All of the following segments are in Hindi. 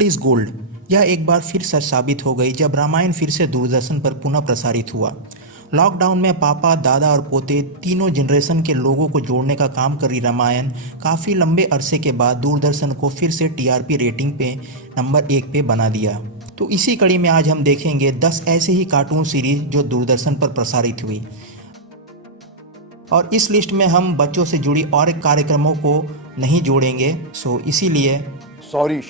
Old is gold. यह एक बार फिर सच साबित हो गई जब रामायण फिर से दूरदर्शन पर पुनः प्रसारित हुआ। लॉकडाउन में पापा, दादा और पोते तीनों जनरेशन के लोगों को जोड़ने का काम करी रामायण काफ़ी लंबे अरसे के बाद दूरदर्शन को फिर से टीआरपी रेटिंग पे नंबर 1 पे बना दिया। तो इसी कड़ी में आज हम देखेंगे 10 ऐसे ही कार्टून सीरीज जो दूरदर्शन पर प्रसारित हुई, और इस लिस्ट में हम बच्चों से जुड़ी और कार्यक्रमों को नहीं जोड़ेंगे। सो इसीलिए sorry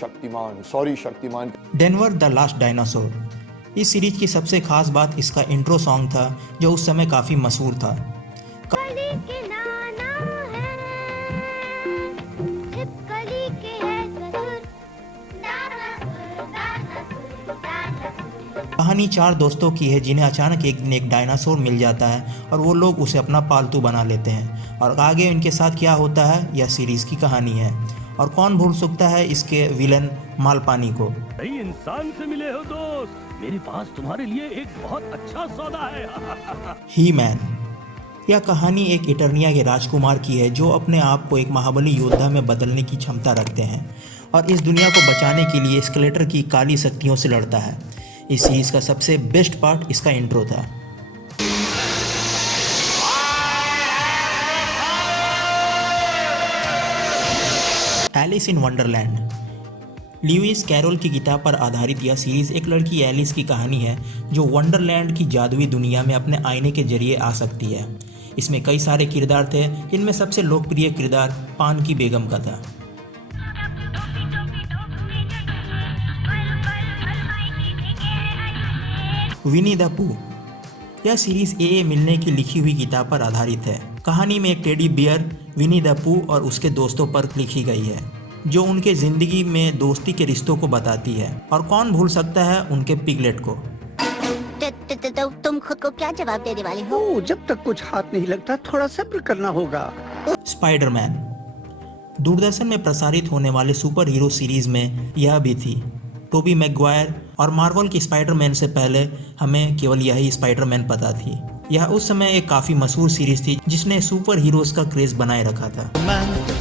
Shaktimaan. Denver the last dinosaur. इस सीरीज की सबसे खास बात इसका इंट्रो सॉन्ग था जो उस समय काफ़ी मशहूर था। कहानी 4 दोस्तों की है जिन्हें अचानक एक दिन एक डायनासोर मिल जाता है और वो लोग उसे अपना पालतू बना लेते हैं, और आगे इनके साथ क्या होता है यह सीरीज की कहानी है। और कौन भूल सकता है इसके विलन मालपानी को। सही इंसान से मिले हो दोस्त, मेरे पास तुम्हारे लिए एक बहुत अच्छा सौदा है। ही मैन। यह कहानी एक इटर्निया के राजकुमार की है जो अपने आप को एक महाबली योद्धा में बदलने की क्षमता रखते हैं और इस दुनिया को बचाने के लिए स्केलेटर की काली शक्तियों से लड़ता है। इस सीरीज का सबसे बेस्ट पार्ट इसका इंट्रो था। Alice in Wonderland. Lewis Carroll की किताब पर आधारित यह सीरीज एक लड़की एलिस की कहानी है जो वंडरलैंड की जादुई दुनिया में अपने आईने के जरिए आ सकती है। इसमें कई सारे किरदार थे, इनमें सबसे लोकप्रिय किरदार पान की बेगम का था। विनी द पू। यह सीरीज ए मिलने की लिखी हुई किताब पर आधारित है। कहानी में एक टेडी बियर विनी द पू और उसके दोस्तों पर लिखी गई है जो उनके जिंदगी में दोस्ती के रिश्तों को बताती है। और कौन भूल सकता है उनके पिगलेट को। तुम खुद को क्या जवाब देने वाले हो? जब तक कुछ हाथ नहीं लगता थोड़ा सब्र करना होगा। स्पाइडरमैन। दूरदर्शन में प्रसारित होने वाले सुपर हीरो सीरीज में यह भी थी। टोबी मैगवायर और मार्वल की स्पाइडरमैन से पहले हमें केवल यही स्पाइडरमैन पता थी। यह उस समय एक काफ़ी मशहूर सीरीज थी जिसने सुपर हीरोज का क्रेज बनाए रखा था।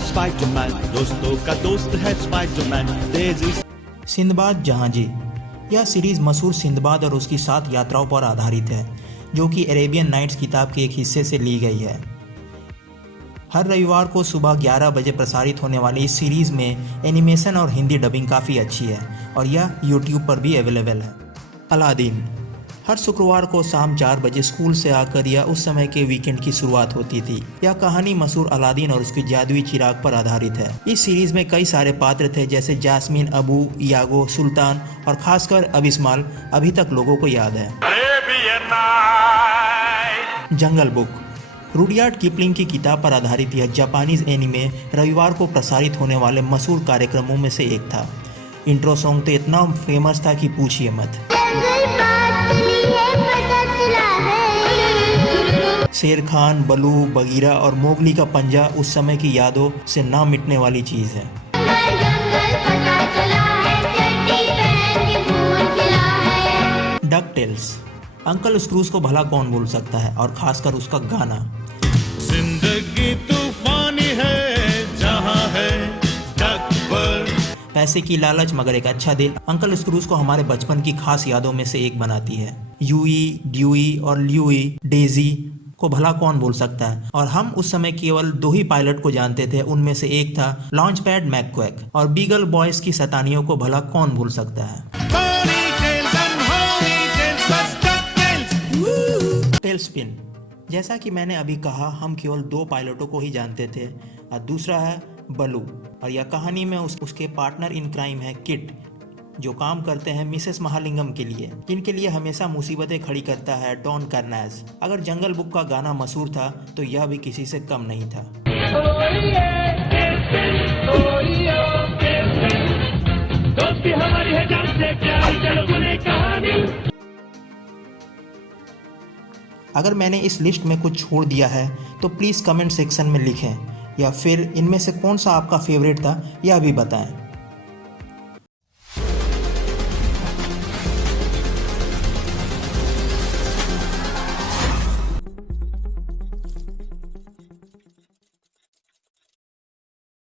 स्पाइडरमैन दोस्तों का दोस्त है स्पाइडरमैन। सिंदबाद जहाजी। यह सीरीज मशहूर सिंदबाद और उसकी 7 यात्राओं पर आधारित है जो कि अरेबियन नाइट्स किताब के एक हिस्से से ली गई है। हर रविवार को सुबह 11 बजे प्रसारित होने वाली इस सीरीज़ में एनिमेशन और हिंदी डबिंग काफ़ी अच्छी है और यह यूट्यूब पर भी अवेलेबल है। अलादीन। हर शुक्रवार को शाम 4 बजे स्कूल से आकर यह उस समय के वीकेंड की शुरुआत होती थी। यह कहानी मशहूर अलादीन और उसकी जादुई चिराग पर आधारित है। इस सीरीज़ में कई सारे पात्र थे जैसे जास्मिन, अबू, यागो, सुल्तान और खासकर अबिस्माल अभी तक लोगों को याद है। जंगल बुक। रुडयार्ड किपलिंग की किताब पर आधारित यह जापानीज एनिमे रविवार को प्रसारित होने वाले मशहूर कार्यक्रमों में से एक था। इंट्रो सॉन्ग तो इतना फेमस था कि पूछिए मत। शेर खान, बलू, बगीरा और मोगली का पंजा उस समय की यादों से ना मिटने वाली चीज़ है। Duck tales. अंकल स्क्रूज को भला कौन भूल सकता है, और खासकर उसका गाना। जिंदगी तूफानी है जहां है डक पर। पैसे की लालच मगर एक अच्छा दिल अंकल स्क्रूज को हमारे बचपन की खास यादों में से एक बनाती है। यूई, ड्यूई और ल्यूई, डेजी को भला कौन भूल सकता है। और हम उस समय केवल 2 ही पायलट को जानते थे, उनमें से एक था लॉन्च पैड मैकक्वैक, और बीगल बॉयज की शैतानियों को भला कौन भूल सकता है। टेलस्पिन। जैसा कि मैंने अभी कहा, हम केवल 2 पायलटों को ही जानते थे और दूसरा है बलू, और यह कहानी में उसके पार्टनर इन क्राइम है किट, जो काम करते हैं मिसेस महालिंगम के लिए, जिनके लिए हमेशा मुसीबतें खड़ी करता है डॉन कार्नाज। अगर जंगल बुक का गाना मशहूर था तो यह भी किसी से कम नहीं था। अगर मैंने इस लिस्ट में कुछ छोड़ दिया है तो प्लीज़ कमेंट सेक्शन में लिखें, या फिर इनमें से कौन सा आपका फेवरेट था यह भी बताएं।